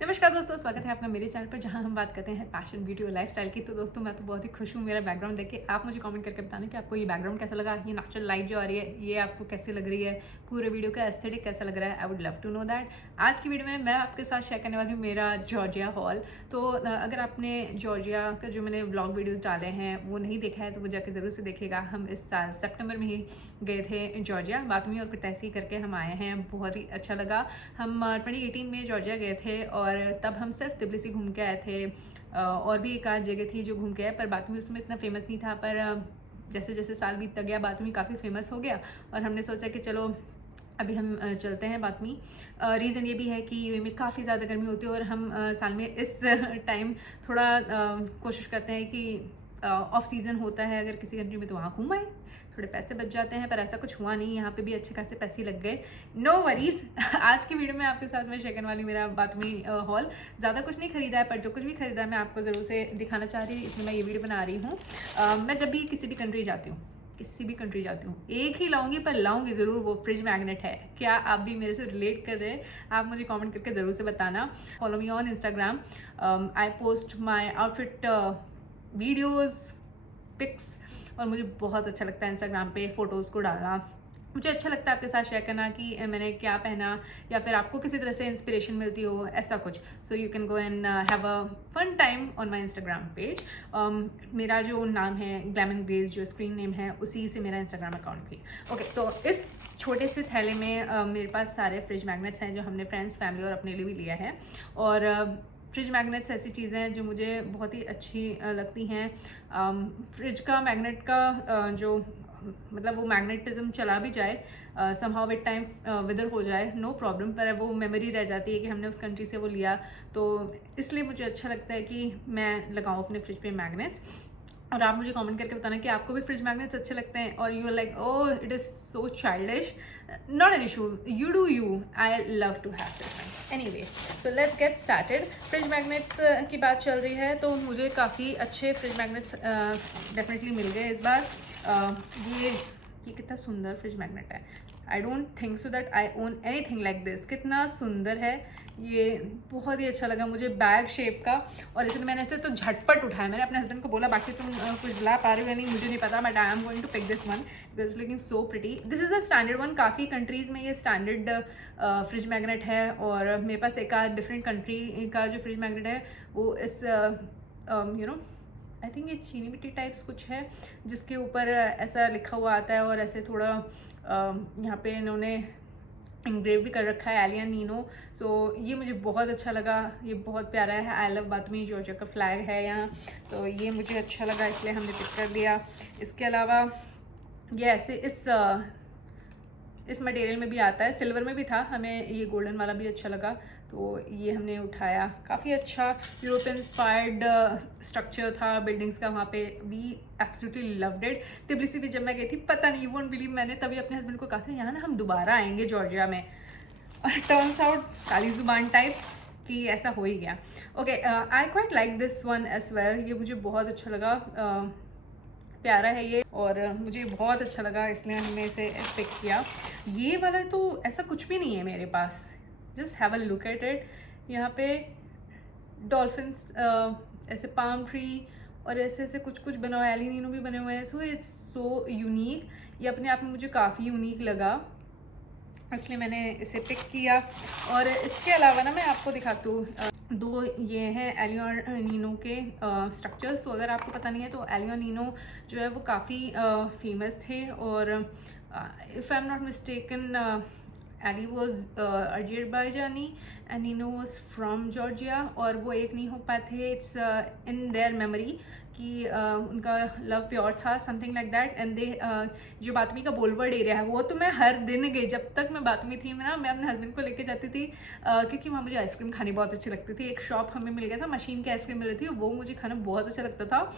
नमस्कार दोस्तों, स्वागत है आपका मेरे चैनल पर जहां हम बात करते हैं पैशन, ब्यूटी और लाइफस्टाइल की। तो दोस्तों मैं तो बहुत ही खुश हूँ मेरा बैकग्राउंड देख के। आप मुझे कमेंट करके बताना कि आपको ये बैकग्राउंड कैसा लगा, ये नेचुरल लाइट जो आ रही है ये आपको कैसी लग रही है, पूरे वीडियो का एस्थेटिक कैसा लग रहा है। I would love to know that. आज की वीडियो में मैं आपके साथ शेयर करने वाली हूँ मेरा जॉर्जिया हॉल। तो अगर आपने जॉर्जिया का जो मैंने व्लॉग वीडियोज़ डाले हैं वो नहीं देखा है तो वो जाके ज़रूर से देखेगा। हम इस साल सेप्टेम्बर में ही गए थे जॉर्जिया, बातमी और प्रत्याशी करके हम आए हैं। बहुत ही अच्छा लगा। हम 2018 में जॉर्जिया गए थे और तब हम सिर्फ तिब्लिसी घूम के आए थे। और भी एक आध जगह थी जो घूम के आए, पर बातमी उसमें इतना फेमस नहीं था। पर जैसे जैसे साल बीतता गया बातमी काफ़ी फेमस हो गया और हमने सोचा कि चलो अभी हम चलते हैं बातमी। रीज़न ये भी है कि यूएई में काफ़ी ज़्यादा गर्मी होती है और हम साल में इस टाइम थोड़ा कोशिश करते हैं कि ऑफ सीज़न होता है अगर किसी कंट्री में तो वहाँ घूम आए, थोड़े पैसे बच जाते हैं। पर ऐसा कुछ हुआ नहीं, यहाँ पे भी अच्छे खासे पैसे लग गए। No worries. आज की वीडियो में आपके साथ मैं शेयर करने वाली मेरा बातमी हॉल। ज़्यादा कुछ नहीं खरीदा है, पर जो कुछ भी खरीदा है मैं आपको ज़रूर से दिखाना चाह रही हूँ, इसलिए मैं ये वीडियो बना रही हूँ। मैं जब भी किसी भी कंट्री जाती हूँ एक ही लाऊंगी, पर लाऊंगी ज़रूर, वो फ्रिज मैग्नेट है। क्या आप भी मेरे से रिलेट कर रहे हैं? आप मुझे कमेंट करके ज़रूर से बताना। Follow me on Instagram. I post my outfit videos, pics, और मुझे बहुत अच्छा लगता है इंस्टाग्राम पे फ़ोटोज़ को डालना। मुझे अच्छा लगता है आपके साथ शेयर करना कि मैंने क्या पहना, या फिर आपको किसी तरह से इंस्पिरेशन मिलती हो, ऐसा कुछ। So you can go and have a fun time on my Instagram page. मेरा जो नाम है ग्लैमंगलाze, जो स्क्रीन नेम है, उसी से मेरा इंस्टाग्राम अकाउंट भी। ओके, सो इस छोटे से थैले में मेरे पास सारे फ्रिज मैग्नेट्स हैं जो हमने फ्रेंड्स, फैमिली और अपने लिए भी लिया है। और फ्रिज मैग्नेट्स ऐसी चीज़ें हैं जो मुझे बहुत ही अच्छी लगती हैं। फ्रिज का मैग्नेट का जो मतलब वो मैग्नेटिज्म चला भी जाए, समहाउ विद टाइम विदर हो जाए, नो प्रॉब्लम, पर वो मेमोरी रह जाती है कि हमने उस कंट्री से वो लिया। तो इसलिए मुझे अच्छा लगता है कि मैं लगाऊँ अपने फ्रिज पे मैग्नेट्स। और आप मुझे कमेंट करके बताना कि आपको भी फ्रिज मैग्नेट्स अच्छे लगते हैं, और you are like oh it is so childish. Not an issue, you do you, I love to have fridge. Anyway, तो let's get started. Fridge magnets की बात चल रही है तो मुझे काफ़ी अच्छे फ्रिज मैग्नेट्स डेफिनेटली मिल गए इस बार। ये कितना सुंदर फ्रिज मैग्नेट है। I don't think so that I own any thing like this. कितना सुंदर है ये, बहुत ही अच्छा लगा मुझे बैग शेप का। और इसलिए मैंने इसे तो झटपट उठाया। मैंने अपने हस्बैंड को बोला बाकी तुम कुछ दिला पा रहे हो या नहीं मुझे नहीं पता, but I am going to pick this one because looking so pretty. This is a standard one. काफ़ी कंट्रीज़ में ये स्टैंडर्ड फ्रिज मैग्नेट है, और मेरे पास एक आध डिफरेंट कंट्री का जो फ्रिज मैग्नेट है वो इस यू नो आई थिंक ये चीनी मिट्टी टाइप्स कुछ है जिसके ऊपर ऐसा लिखा हुआ आता है, और ऐसे थोड़ा यहाँ पे इन्होंने इंग्रेव भी कर रखा है एलियन नीनो। सो ये मुझे बहुत अच्छा लगा, ये बहुत प्यारा है। आई लव बातमी, जॉर्जिया का फ्लैग है यहाँ, तो ये मुझे अच्छा लगा इसलिए हमने पिक कर लिया। इसके अलावा ये ऐसे इस मटेरियल में भी आता है, सिल्वर में भी था, हमें ये गोल्डन वाला भी अच्छा लगा तो ये हमने उठाया। काफ़ी अच्छा यूरोपियन इंस्पायर्ड स्ट्रक्चर था बिल्डिंग्स का वहाँ पे। We absolutely loved it. Tbilisi भी जब मैं गई थी, पता नहीं, यू वोंट बिलीव, मैंने तभी अपने हस्बैंड को कहा था यहाँ ना हम दोबारा आएंगे जॉर्जिया में, और टर्न्स आउट काली जुबान टाइप्स कि ऐसा हो ही गया। Okay, I quite like this one as well. ये मुझे बहुत अच्छा लगा, प्यारा है ये, और मुझे बहुत अच्छा लगा इसलिए हमने इसे पिक किया। ये वाला तो ऐसा कुछ भी नहीं है मेरे पास, just have a look at it. यहाँ पे डॉल्फिन्स, ऐसे पाम ट्री और ऐसे ऐसे कुछ कुछ बना हुआ है, एलिनीनो भी बने हुए हैं। So it's so unique. ये अपने आप में मुझे काफ़ी यूनिक लगा, इसलिए मैंने इसे पिक किया। और इसके अलावा ना मैं आपको दिखाती हूँ, दो ये हैं एलियन नीनो के स्ट्रक्चर्स। तो अगर आपको पता नहीं है तो एलियन नीनो जो है वो काफ़ी फेमस थे, और if I am not mistaken Ali was Azerbaijani and Nino was from Georgia, और वो एक नहीं हो पाए थे। इट्स इन देयर मेमोरी कि उनका लव प्योर था, something like that. And they जो बातमी का बोलवर्ड एरिया है वो तो मैं हर दिन गई, जब तक मैं बातमी थी मैं अपने हस्बैंड को लेके जाती थी, क्योंकि वहाँ मुझे आइसक्रीम खानी बहुत अच्छी लगती थी। एक शॉप हमें मिल गया था, मशीन की आइसक्रीम मिल रही थी, वो मुझे खाना बहुत अच्छा लगता था।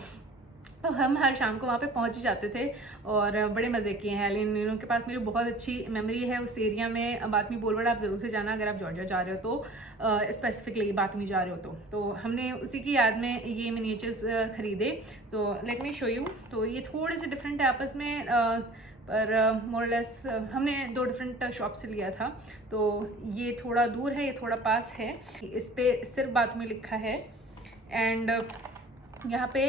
तो हम हर शाम को वहाँ पे पहुँच ही जाते थे और बड़े मज़े किए हैं। एलियन नीनो के पास मेरी बहुत अच्छी मेमोरी है उस एरिया में। बातमी बोलवर्ड आप ज़रूर से जाना अगर आप जॉर्जिया जा रहे हो तो, स्पेसिफिकली बातमी जा रहे हो तो हमने उसी की याद में ये मिनिएचर्स ख़रीदे। तो लेट मी शो यू। तो ये थोड़े से डिफरेंट है आपस में, और मोरलेस हमने 2 डिफरेंट शॉप से लिया था। तो ये थोड़ा दूर है, ये थोड़ा पास है। इस पर सिर्फ बातमी लिखा है एंड यहाँ पे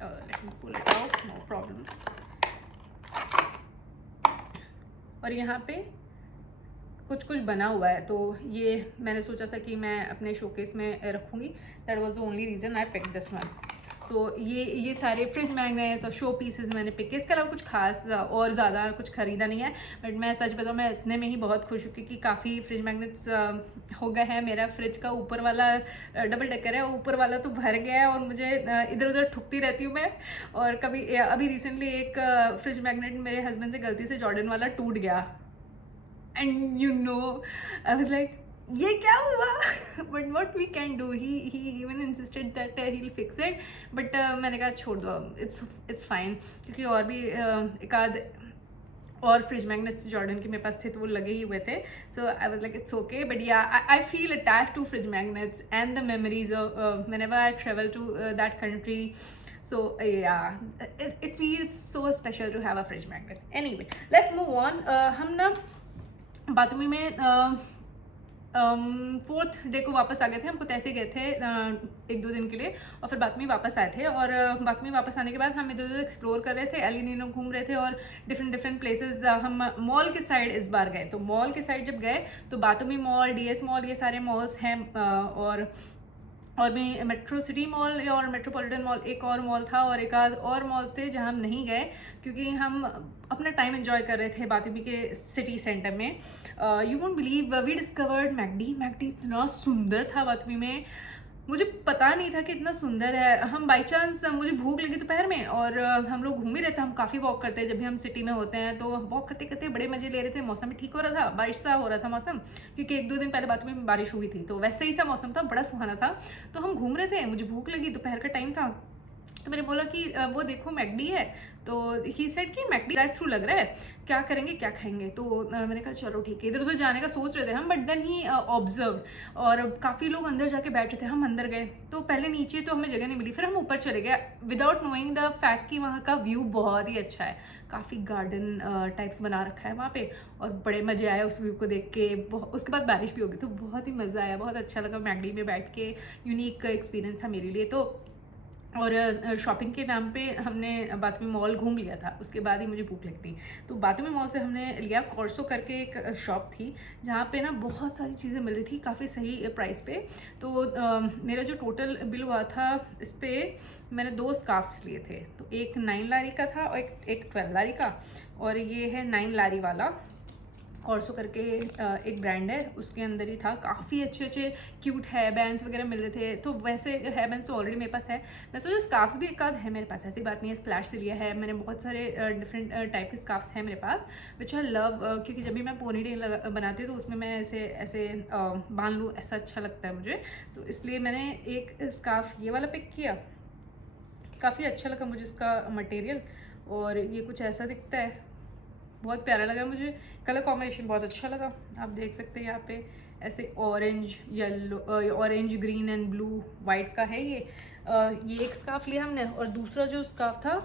let me pull it out, no problem. और यहाँ पे कुछ कुछ बना हुआ है, तो ये मैंने सोचा था कि मैं अपने शोकेस में रखूँगी। That was the only reason I pick this one. तो ये सारे फ्रिज मैग्नेट्स और शो पीसेस मैंने पिक किए। इसके अलावा कुछ खास और ज़्यादा कुछ ख़रीदा नहीं है, बट मैं सच बताऊँ मैं इतने में ही बहुत खुश हूँ क्योंकि काफ़ी फ्रिज मैग्नेट्स हो गए हैं। मेरा फ्रिज का ऊपर वाला डबल डेकर है, ऊपर वाला तो भर गया है और मुझे इधर उधर ठुकती रहती हूँ मैं। और कभी अभी रिसेंटली एक फ्रिज मैग्नेट मेरे हस्बैंड से गलती से जॉर्डन वाला टूट गया and you know I was like ये क्या हुआ। But what we can do, he even insisted that he will fix it, but मैंने कहा छोड़ दो, इट्स फाइन। क्योंकि और भी एक आध और फ्रिज मैग्नेट्स जॉर्डन के मेरे पास थे तो वो लगे ही हुए थे। So I was like it's okay, but yeah I feel attached to fridge magnets and the memories whenever I travel to that country. So yeah, it feels so special to have a fridge magnet. Anyway, let's move on. हम ना बातुमी में 4th day को वापस आ गए थे। हमको तैसे गए थे 1-2 दिन के लिए और फिर बातुमी वापस आए थे। और बातुमी वापस आने के बाद हम इधर उधर एक्सप्लोर कर रहे थे, एल नीनो घूम रहे थे और डिफरेंट प्लेसेस। हम मॉल के साइड इस बार गए, तो मॉल के साइड जब गए तो बातुमी मॉल, डीएस मॉल, ये सारे मॉल्स हैं। और भी मेट्रो सिटी मॉल और मेट्रोपॉलिटन मॉल, एक और मॉल था और एक आध और मॉल्स थे जहां हम नहीं गए क्योंकि हम अपना टाइम एंजॉय कर रहे थे बातुमी के सिटी सेंटर में। You won't believe we discovered McD इतना सुंदर था बातुमी में। मुझे पता नहीं था कि इतना सुंदर है। हम बाई चांस मुझे भूख लगी दोपहर में और हम लोग घूम ही रहे थे। हम काफ़ी वॉक करते हैं जब भी हम सिटी में होते हैं, तो वॉक करते करते बड़े मज़े ले रहे थे। मौसम भी ठीक हो रहा था, बारिश सा हो रहा था मौसम, क्योंकि 1-2 दिन पहले बातुमी में बारिश हुई थी, तो वैसे ही सा मौसम था, बड़ा सुहाना था। तो हम घूम रहे थे, मुझे भूख लगी, दोपहर का टाइम था, तो मैंने बोला कि वो देखो मैकडी है। तो ही सेड कि मैकडी ड्राइव थ्रू लग रहा है, क्या करेंगे क्या खाएंगे। तो मैंने कहा चलो ठीक है। इधर उधर जाने का सोच रहे थे हम, बट देन ही ऑब्जर्व, और काफ़ी लोग अंदर जाके बैठे थे। हम अंदर गए तो पहले नीचे तो हमें जगह नहीं मिली, फिर हम ऊपर चले गए विदाउट नोइंग द फैक्ट कि वहाँ का व्यू बहुत ही अच्छा है। काफ़ी गार्डन टाइप्स बना रखा है वहाँ पे और बड़े मज़े आए उस व्यू को देख के। उसके बाद बारिश भी हो गई तो बहुत ही मज़ा आया, बहुत अच्छा लगा मैकडी में बैठ के। यूनिक एक्सपीरियंस था मेरे लिए। तो और शॉपिंग के नाम पे हमने बातुमी मॉल घूम लिया था, उसके बाद ही मुझे भूख लगती। तो बातुमी मॉल से हमने लिया कॉर्सो करके एक शॉप थी जहाँ पे ना बहुत सारी चीज़ें मिल रही थी काफ़ी सही प्राइस पे। तो मेरा जो टोटल बिल हुआ था इस पर, मैंने 2 स्कार्फ्स लिए थे। तो एक 9 लारी का था और एक 12 लारी का, और ये है 9 लारी वाला। कॉर्सो करके एक ब्रांड है, उसके अंदर ही था। काफ़ी अच्छे क्यूट हेयर बैंड्स वगैरह मिल रहे थे। तो वैसे हेयर बैंड्स तो ऑलरेडी मेरे पास है, मैं सोचा स्कार्फ्स भी एक आध है मेरे पास, ऐसी बात नहीं है। स्प्लैश से लिया है मैंने, बहुत सारे डिफरेंट टाइप के स्कार्फ्स हैं मेरे पास विच आई लव, क्योंकि जब भी मैं पोनी टेल बनाती हूँ तो उसमें मैं ऐसे बांध लूँ, ऐसा अच्छा लगता है मुझे। तो इसलिए मैंने एक स्कार्फ ये वाला पिक किया, काफ़ी अच्छा लगा मुझे इसका मटेरियल, और ये कुछ ऐसा दिखता है, बहुत प्यारा लगा मुझे। कलर कॉम्बिनेशन बहुत अच्छा लगा। आप देख सकते हैं यहाँ पे ऐसे orange yellow, orange green and blue white का है ये। एक स्कार्फ लिया हमने, और दूसरा जो स्कार्फ था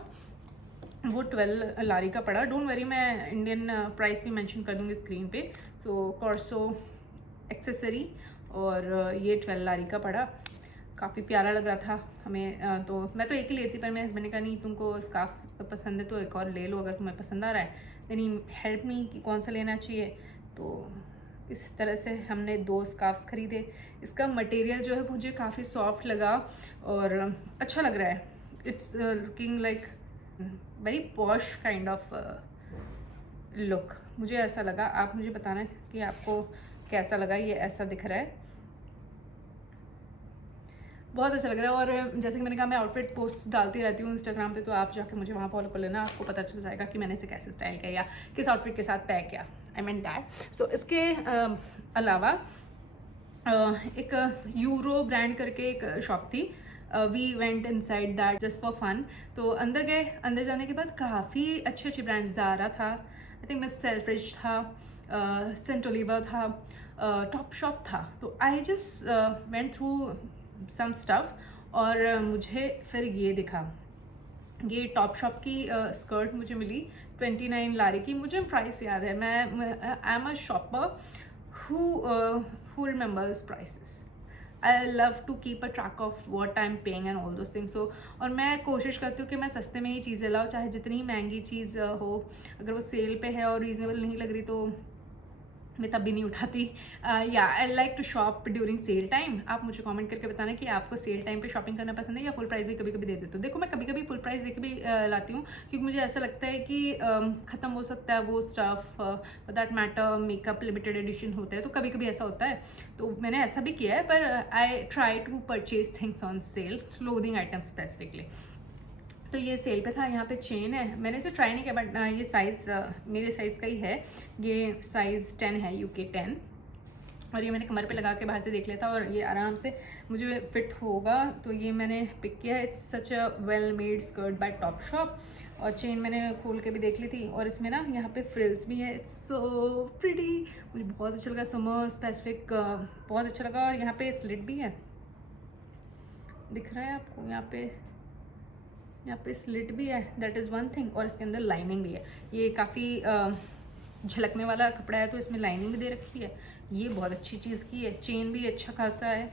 वो 12 लारी का पड़ा। डोंट वरी, मैं इंडियन प्राइस भी मेंशन कर दूँगी स्क्रीन पे। सो कॉर्सो एक्सेसरी, और ये 12 लारी का पड़ा। काफ़ी प्यारा लग रहा था हमें। तो मैं तो एक ही लेती, पर मेरे हस्बैंड ने कहा नहीं तुमको स्कार्फ पसंद है तो एक और ले लो अगर तुम्हें पसंद आ रहा है। देन ही हेल्प मी कि कौन सा लेना चाहिए। तो इस तरह से हमने 2 स्कार्फ्स खरीदे। इसका मटेरियल जो है मुझे काफ़ी सॉफ्ट लगा और अच्छा लग रहा है। It's looking like very posh kind of look, मुझे ऐसा लगा। आप मुझे बताना कि आपको कैसा लगा। ये ऐसा दिख रहा है, बहुत अच्छा लग रहा है। और जैसे कि मैंने कहा, मैं आउटफिट पोस्ट डालती रहती हूँ इंस्टाग्राम पे, तो आप जाके मुझे वहाँ फॉलो कर लेना, आपको पता चल जाएगा कि मैंने इसे कैसे स्टाइल किया या किस आउटफिट के साथ पैक किया। I mean that. सो इसके अलावा एक यूरो ब्रांड करके एक शॉप थी। We went inside that just for fun. तो अंदर गए, अंदर जाने के बाद काफ़ी अच्छे ब्रांड्स, ज़ारा था, आई थिंक मिस सेल्फ्रिज था, सेंट ओलिवा था, टॉप शॉप था। तो I just went through some stuff, और मुझे फिर ये दिखा, ये टॉप शॉप की स्कर्ट मुझे मिली 29 लारी की। मुझे प्राइस याद है, मैं I am a shopper who remembers prices. I love to keep a track of what I'm paying and all those things. So और मैं कोशिश करती हूँ कि मैं सस्ते में ही चीज़ें लाऊँ, चाहे जितनी ही महंगी चीज़ हो। अगर वो सेल पे है और रीज़नेबल नहीं लग रही तो मैं तब भी नहीं उठाती। या I like to shop during sale time. आप मुझे कमेंट करके बताना कि आपको सेल टाइम पे शॉपिंग करना पसंद है या फुल प्राइस भी कभी कभी दे देते हो। देखो मैं कभी कभी फुल प्राइस दे के भी लाती हूँ, क्योंकि मुझे ऐसा लगता है कि ख़त्म हो सकता है वो stuff, for that matter makeup limited edition होता है, तो कभी कभी ऐसा होता है। तो मैंने ऐसा भी किया है, पर I try to purchase things on sale, clothing items specifically. तो ये सेल पे था। यहाँ पे चेन है, मैंने इसे ट्राई नहीं किया, बट ये साइज़ मेरे साइज़ का ही है। ये साइज़ 10 है, UK 10। और ये मैंने कमर पे लगा के बाहर से देख लिया था और ये आराम से मुझे फिट होगा, तो ये मैंने पिक किया है। It's such a well made skirt bye top shop. और चेन मैंने खोल के भी देख ली थी, और इसमें ना यहाँ पे फ्रिल्स भी है। इट्स सो प्रिटी, मुझे बहुत अच्छा लगा। समर स्पेसिफिक बहुत अच्छा लगा। और यहाँ पे स्लिट भी है, दिख रहा है आपको? यहाँ पे स्लिट भी है, दैट इज़ वन थिंग। और इसके अंदर लाइनिंग भी है। ये काफ़ी झलकने वाला कपड़ा है, तो इसमें लाइनिंग भी दे रखी है। ये बहुत अच्छी चीज़ की है। चेन भी अच्छा खासा है,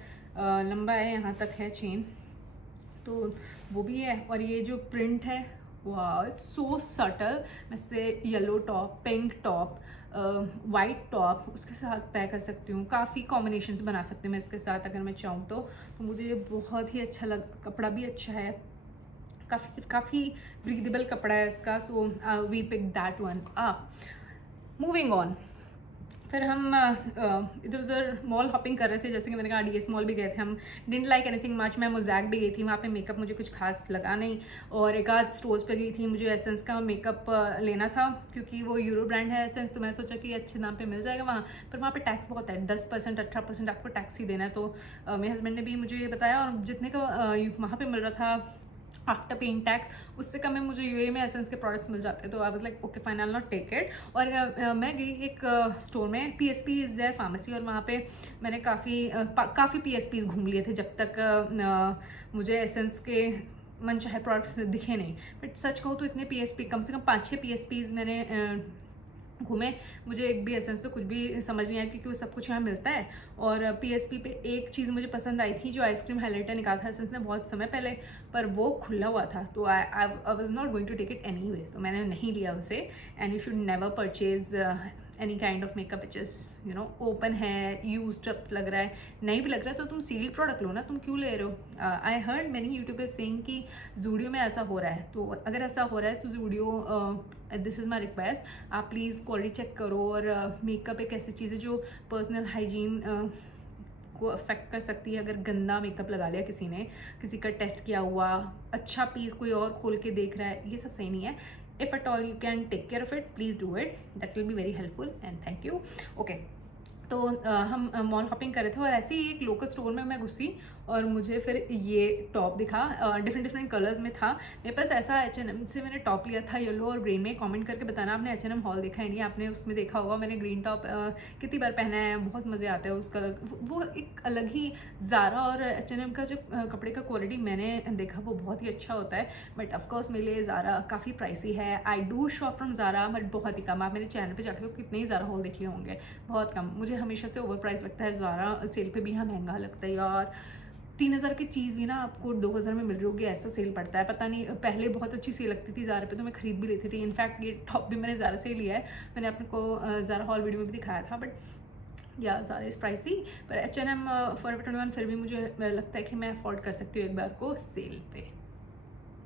लंबा है, यहाँ तक है चेन, तो वो भी है। और ये जो प्रिंट है, वाह इट्स सो सटल। मैं इससे yellow top, pink top, white top उसके साथ पैक कर सकती हूँ। काफ़ी कॉम्बिनेशंस बना सकती हूँ मैं इसके साथ अगर मैं चाहूँ तो मुझे ये बहुत ही अच्छा कपड़ा भी अच्छा है, काफ़ी ब्रीदेबल कपड़ा है इसका। So we pick that one up. Moving on, फिर हम इधर उधर मॉल हॉपिंग कर रहे थे। जैसे कि मैंने कहा DS मॉल भी गए थे हम। Didn't like anything much. मैं मोज़ैक भी गई थी, वहाँ पे मेकअप मुझे कुछ खास लगा नहीं। और एक आध स्टोर्स पे गई थी, मुझे एसेंस का मेकअप लेना था, क्योंकि वो यूरो ब्रांड है एसेंस, तो मैंने सोचा कि अच्छे दाम पे मिल जाएगा वहाँ। पर वहाँ पे टैक्स बहुत है, 10% 18% आपको टैक्स ही देना है। तो मेरे हस्बैंड ने भी मुझे बताया, और जितने का वहाँ पर मिल रहा था आफ्टर पेइंग टैक्स, उससे कम में मुझे UAE में एसेंस के प्रोडक्ट्स मिल जाते हैं। तो I was like okay fine, I will not take it. और मैं गई एक स्टोर में, PSP इज़ देयर फार्मेसी, और वहाँ पे मैंने काफ़ी PSPs घूम लिए थे जब तक मुझे एसेंस के मनचाहे प्रोडक्ट्स दिखे नहीं। बट सच कहूँ तो इतने PSP, कम से कम 5-6 PSPs मैंने घूमे, मुझे एक भी एसेंस पे कुछ भी समझ नहीं आया, क्योंकि वो सब कुछ यहाँ मिलता है। और PSP पे एक चीज़ मुझे पसंद आई थी, जो आइसक्रीम हाइलाइटर निकाला था एसेंस ने बहुत समय पहले, पर वो खुला हुआ था, तो I was not going to take it anyways, तो मैंने नहीं लिया उसे। And you should never purchase any kind of makeup which is open है, यूज्ड अप लग रहा है, नहीं भी लग रहा है तो तुम सील्ड प्रोडक्ट लो ना, तुम क्यों ले रहे हो? I heard many YouTubers saying कि जूडियो में ऐसा हो रहा है। तो अगर ऐसा हो रहा है तो Zudio, this is my request, आप प्लीज़ क्वालिटी चेक करो। और मेकअप एक ऐसी चीज़ है जो पर्सनल हाइजीन को अफेक्ट कर सकती है। अगर गंदा मेकअप लगा लिया किसी ने, किसी का टेस्ट किया हुआ अच्छा पीस कोई और खोल के देख रहा है, ये सब सही नहीं है। If at all you can take care of it, please do it, that will be very helpful and thank you. Okay, तो हम मॉल शॉपिंग कर रहे थे, और ऐसे ही एक लोकल स्टोर में मैं घुसी, और मुझे फिर ये टॉप दिखा, डिफरेंट कलर्स में था। मेरे पास ऐसा H&M से मैंने टॉप लिया था, येलो और ग्रीन में। कमेंट करके बताना आपने H&M हॉल देखा है नहीं, आपने उसमें देखा होगा। मैंने ग्रीन टॉप कितनी बार पहना है, बहुत मज़े आते हैं उस कलर, वो एक अलग ही ज़ारा और H&M का जो कपड़े का क्वालिटी मैंने देखा वो बहुत ही अच्छा होता है। बट ऑफकोर्स मेरे लिए ज़ारा काफ़ी प्राइसी है। I do shop from Zara, but बहुत ही कम। आप मेरे चैनल पर जाकर तो कितने ही ज़ारा हॉल देख लिए होंगे, बहुत कम। मुझे हमेशा से ओवर प्राइस लगता है ज़ारा, सेल पे भी यहाँ महंगा लगता है यार। 3000 की चीज़ भी ना आपको 2000 में मिल रही होगी, ऐसा सेल पड़ता है। पता नहीं, पहले बहुत अच्छी सेल लगती थी ज़ारा पे, तो मैं खरीद भी लेती थी। इनफैक्ट ये टॉप भी मैंने ज़ारा से ही लिया है, मैंने अपने को ज़ारा हॉल वीडियो में भी दिखाया था। बट या ज़ारा इज़ प्राइसी, पर H&M Forever 21 फिर भी मुझे लगता है कि मैं अफोर्ड कर सकती हूँ एक बार को सेल पे।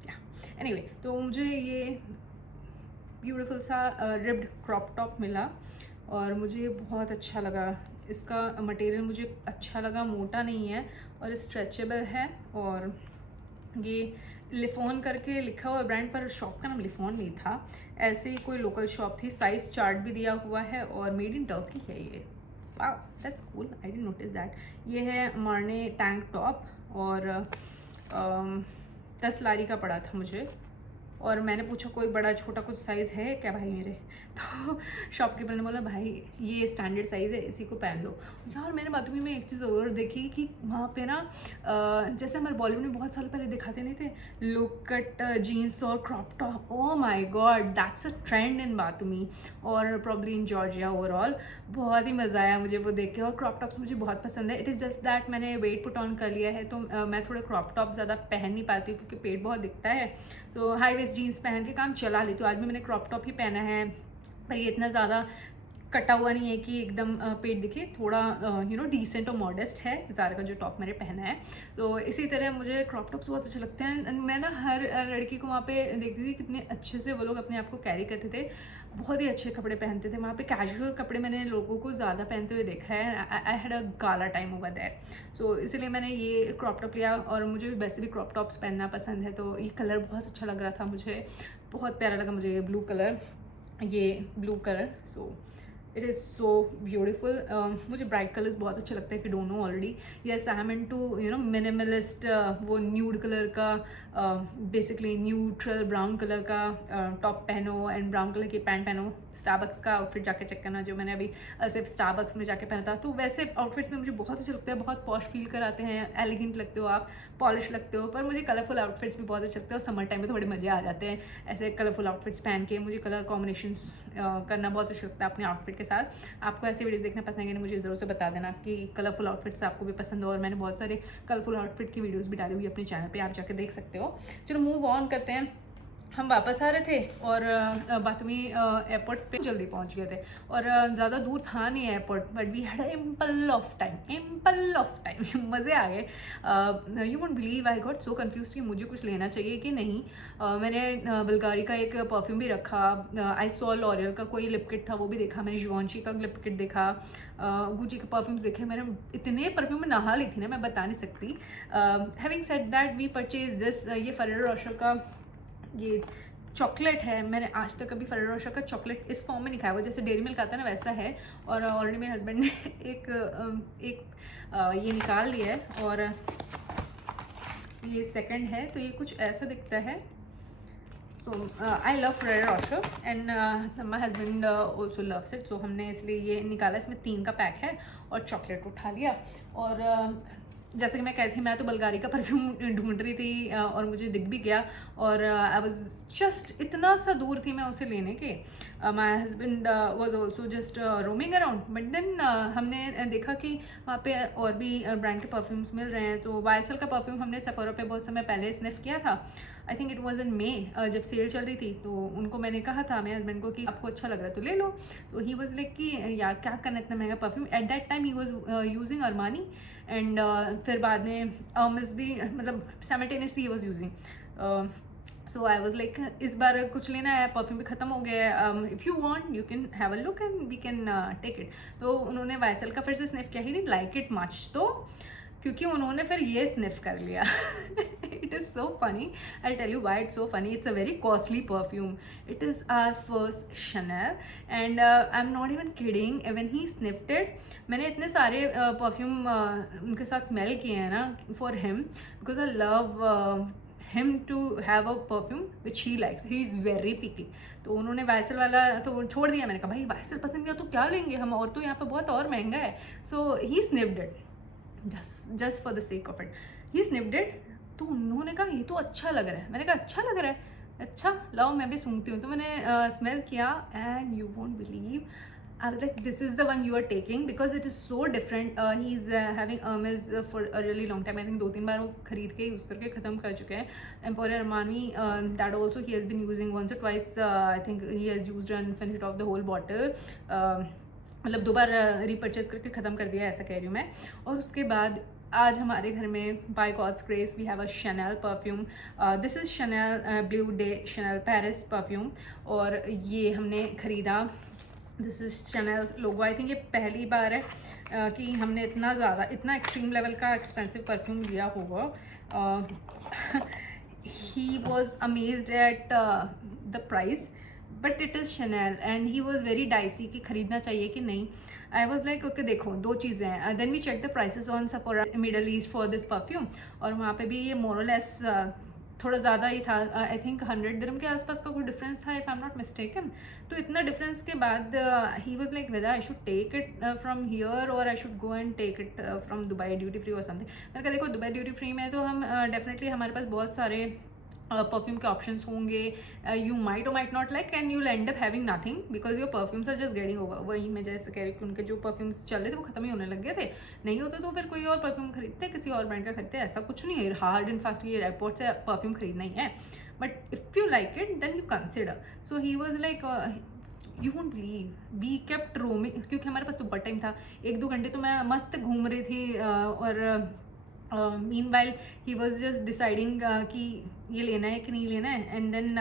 या एनीवे, तो मुझे ये ब्यूटीफुल सा रिब्ड क्रॉप टॉप मिला, और मुझे बहुत अच्छा लगा। इसका मटेरियल मुझे अच्छा लगा, मोटा नहीं है और स्ट्रेचेबल है। और ये लिफोन करके लिखा हुआ ब्रांड, पर शॉप का नाम लिफोन नहीं था, ऐसे ही कोई लोकल शॉप थी। साइज़ चार्ट भी दिया हुआ है, और मेड इन टर्की है ये। Wow that's cool, I didn't notice that. ये है मारने टैंक टॉप, और 10 लारी का पड़ा था मुझे। और मैंने पूछा कोई बड़ा छोटा कुछ साइज़ है क्या भाई मेरे, तो शॉपकीपर ने बोला भाई ये स्टैंडर्ड साइज़ है, इसी को पहन लो। यार मैंने बातूमी में एक चीज़ और देखी कि वहाँ पे ना जैसे हमारे बॉलीवुड में बहुत साल पहले दिखाते नहीं थे लो कट जीन्स और crop top, oh my god that's a trend in Batumi और प्रॉब्ली इन जॉर्जिया ओवरऑल। बहुत ही मज़ा आया मुझे वो देख के, और क्रॉप टॉप्स मुझे बहुत पसंद है। इट इज़ जस्ट दैट मैंने वेट पुट ऑन कर लिया है, तो मैं थोड़े क्रॉप टॉप ज़्यादा पहन नहीं पाती हूँ क्योंकि पेट बहुत दिखता है, तो हाई वेस्ट जीन्स पहन के काम चला लेती हूँ। आज भी मैंने क्रॉप टॉप ही पहना है, पर ये इतना ज़्यादा कटा हुआ नहीं है कि एकदम पेट दिखे, थोड़ा डिसेंट और मॉडेस्ट है ज़ारा का जो टॉप मैंने पहना है। तो इसी तरह मुझे क्रॉप टॉप्स बहुत अच्छे लगते हैं। मैं ना हर लड़की को वहाँ पे देखती थी कितने अच्छे से वो लोग अपने आप को कैरी करते थे, बहुत ही अच्छे कपड़े पहनते थे। वहाँ पे कैजुअल कपड़े मैंने लोगों को ज़्यादा पहनते हुए देखा है। I had a gala time over that, so इसलिए मैंने ये क्रॉप टॉप लिया। और मुझे वैसे भी क्रॉप टॉप्स पहनना पसंद है, तो ये कलर बहुत अच्छा लग रहा था मुझे, बहुत प्यारा लगा मुझे ये blue colour. So it is so beautiful. मुझे ब्राइट कलर्स बहुत अच्छे लगते हैं, if you don't know already. Yes I am into minimalist, वो न्यूड कलर का, बेसिकली न्यूट्रल ब्राउन कलर का टॉप पहनो एंड ब्राउन कलर की पैंट पहनो। स्टारबक्स का आउटफिट जाके चेक करना, जो मैंने अभी सिर्फ स्टारबक्स में जाके पहना था। तो वैसे आउटफिट्स में मुझे बहुत अच्छे लगते हैं, बहुत पॉश फील कराते हैं, एलिगेंट लगते हो आप, पॉलिश लगते हो। पर मुझे कलरफुल आउटफिट्स भी बहुत अच्छे लगते हैं, और समर टाइम में तो बड़े मज़े आ जाते हैं ऐसे कलरफुल आउटफिट्स पहन के। मुझे कलर कॉम्बिनेशंस करना बहुत अच्छा लगता है अपने आउटफिट के साथ। आपको ऐसे वीडियोस देखना पसंद है, मुझे ज़रूर से बता देना कि कलरफुल आउटफिट्स आपको भी पसंद हो। और मैंने बहुत सारे कलरफुल आउटफिट की वीडियोस भी डाली हुई अपने चैनल पे, आप जाकर देख सकते हो। चलो मूव ऑन करते हैं। हम वापस आ रहे थे और बातमी एयरपोर्ट पे जल्दी पहुंच गए थे, और ज़्यादा दूर था नहीं airport, but we had ample of time मज़े आ गए। You won't believe I got so confuse कि मुझे कुछ लेना चाहिए कि नहीं। मैंने बुल्गारी का एक परफ्यूम भी रखा, आई सॉ लॉरियल का कोई लिप किट था वो भी देखा, मैंने जिवॉन्ची का लिप किट देखा, गुची के परफ्यूम्स देखे। मैंने इतने परफ्यूम में नहा ली थी ना, मैं बता नहीं सकती। Having said that we purchase this, ये फरेरो रोशर का ये चॉकलेट है। मैंने आज तक कभी फरेरो रोशर का चॉकलेट इस फॉर्म में नहीं खाया, वो जैसे डेयरी मिल्क आता है ना वैसा है। और ऑलरेडी मेरे हस्बैंड ने एक ये निकाल लिया है, और ये सेकंड है, तो ये कुछ ऐसा दिखता है। तो I love Ferrero Rocher and my husband also loves it, so हमने इसलिए ये निकाला। इसमें 3 का पैक है, और चॉकलेट उठा लिया। और जैसे कि मैं कह रही थी, मैं तो बुल्गारी का परफ्यूम ढूंढ रही थी, और मुझे दिख भी गया, और आई वाज जस्ट इतना सा दूर थी मैं उसे लेने के। My husband was also just roaming around, but then हमने देखा कि वहाँ पे और भी ब्रांड के परफ्यूम्स मिल रहे हैं। तो वायसल का परफ्यूम हमने सेफोरा पे बहुत समय पहले स्निफ किया था, I think it was in May, जब सेल चल रही थी। तो उनको मैंने कहा था मेरे हस्बैंड को कि आपको अच्छा लग रहा है तो ले लो। तो ही वॉज लाइक कि यार क्या करना इतना महंगा perfume. At that time he was using Armani, and फिर बाद में अर्मिस भी, मतलब simultaneously he was using. So I was like इस बार कुछ लेना है, परफ्यूम भी ख़त्म हो गया है, if you want you can have a look and we can take it. तो उन्होंने वायसल का फिर से स्निफ किया, he didn't like it much, तो क्योंकि उन्होंने फिर ये स्निफ कर लिया। It is so funny, I tell you why it's so funny. It's a very costly perfume, it is our first Chanel, and I am not even kidding, when he sniffed it. मैंने इतने सारे perfume उनके साथ smell किए हैं ना for him, because I love him to have a perfume which he likes, he is very picky। तो उन्होंने वायसल वाला तो छोड़ दिया। मैंने कहा भाई वायसल पसंद किया तो क्या लेंगे हम, और तो यहाँ पे बहुत और महंगा है। So he sniffed it just for the sake of it, he sniffed it. तो उन्होंने कहा ये तो अच्छा लग रहा है। मैंने कहा अच्छा लग रहा है, अच्छा लाओ मैं भी सूंघती हूँ। तो मैंने स्मेल किया, and you won't believe, I was like, this is the one you are taking because it is so different. He's having Hermes for a really long time. I think 2-3 बार वो खरीद के यूज़ करके ख़त्म कर चुके हैं। Emporio Armani, that also he has been using once or twice. I think he has used and finished off the whole bottle. मतलब 2 बार repurchase करके ख़त्म कर दिया, ऐसा कह रही हूँ मैं। और उसके बाद आज हमारे घर में by God's grace we have a Chanel perfume. This is Chanel Bleu de Chanel Paris perfume, और ये हमने ख़रीदा। This is Chanel logo. I think ये पहली बार है कि हमने इतना एक्सट्रीम लेवल का एक्सपेंसिव परफ्यूम लिया होगा। He was amazed at the price, but it is Chanel and he was very dicey कि ख़रीदना चाहिए कि नहीं। आई वॉज लाइक ओके देखो 2 चीज़ें हैं। Then we check the prices on Sephora Middle East for this perfume, और वहाँ पे भी ये मोरलेस थोड़ा ज़्यादा ही था, आई थिंक 100 दिरहम के आसपास का कोई डिफरेंस था if I am not mistaken. तो इतना डिफरेंस के बाद he was like whether I should take it from here और I should go and take it from Dubai duty free और समथिंग। मैंने कहा देखो दुबई ड्यूटी फ्री में तो हम डेफिनेटली हमारे पास बहुत सारे परफ्यूम के ऑप्शंस होंगे, यू माइट और might not like and you will end up having nothing because your perfumes are just getting over. वही मैं जैसे कह रही कि उनके जो परफ्यूम्स चल रहे थे वो खत्म ही होने लग गए थे, नहीं होते तो फिर कोई और परफ्यूम खरीदते, किसी और ब्रांड का खरीदते, ऐसा कुछ नहीं है हार्ड एंड फास्ट ये एयरपोर्ट से परफ्यूम खरीदना ही है, but if you like it then you consider. So he was like you won't believe we kept roaming, क्योंकि हमारे पास तो बहुत टाइम था, 1-2 घंटे तो मैं मस्त घूम रही थी और meanwhile he was just deciding कि ये लेना है कि नहीं लेना है, and then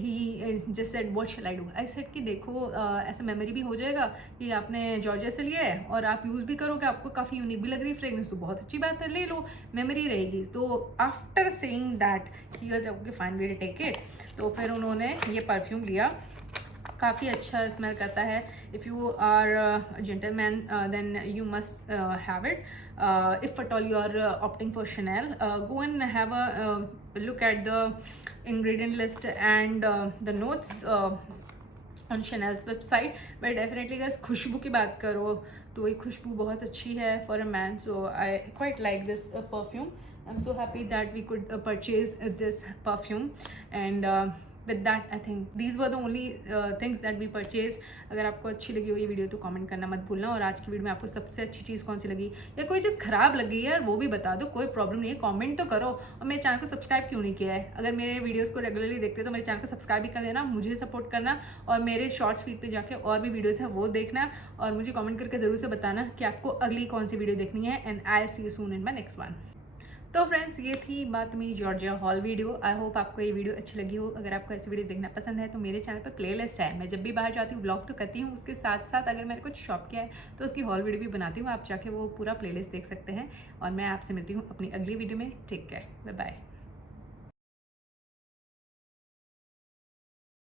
he just said what shall I do। I said कि देखो ऐसा मेमोरी भी हो जाएगा कि आपने जॉर्जिया से लिया है और आप यूज़ भी करोगे, आपको काफ़ी यूनिक भी लग रही है फ्रेगनेंस, तो बहुत अच्छी बात है, ले लो, मेमोरी रहेगी। तो after saying that he was okay fine we will take it. तो फिर उन्होंने ये परफ्यूम लिया, काफ़ी अच्छा स्मेल करता है। If you are gentleman then you must have it. If at all you are opting for Chanel, go and have a look at the ingredient list and the notes on Chanel's website, but definitely अगर खुशबू की बात करो तो ये खुशबू बहुत अच्छी है for a man, so I quite like this perfume। I'm so happy that we could purchase this perfume, and with that I think these were the only things that we purchased। अगर आपको अच्छी लगी हो ये video तो comment करना मत भूलना, और आज की वीडियो में आपको सबसे अच्छी चीज़ कौन सी लगी या कोई चीज़ ख़राब लग गई है वो भी बता दो, कोई प्रॉब्लम नहीं है, कमेंट तो करो। और मेरे चैनल को सब्सक्राइब क्यों नहीं किया है? अगर मेरे वीडियोस को रेगुलरली देखते हो तो मेरे चैनल को सब्सक्राइब भी कर लेना, मुझे सपोर्ट करना, और मेरे शॉर्ट्स फीड पे जाके और भी वीडियोस है वो देखना, और मुझे कमेंट करके ज़रूर से बताना कि आपको अगली कौन सी वीडियो देखनी है, and I will see you soon in my next one. तो फ्रेंड्स ये थी बातमी Georgia hall video. I hope आपको ये वीडियो अच्छी लगी हो। अगर आपको ऐसी वीडियो देखना पसंद है तो मेरे चैनल पर प्लेलिस्ट है, मैं जब भी बाहर जाती हूँ ब्लॉग तो करती हूँ, उसके साथ साथ अगर मैंने कुछ शॉप किया है तो उसकी हॉल वीडियो भी बनाती हूँ, आप जाके वो पूरा प्लेलिस्ट देख सकते हैं। और मैं आपसे मिलती हूँ अपनी अगली वीडियो में। Take care, bye bye.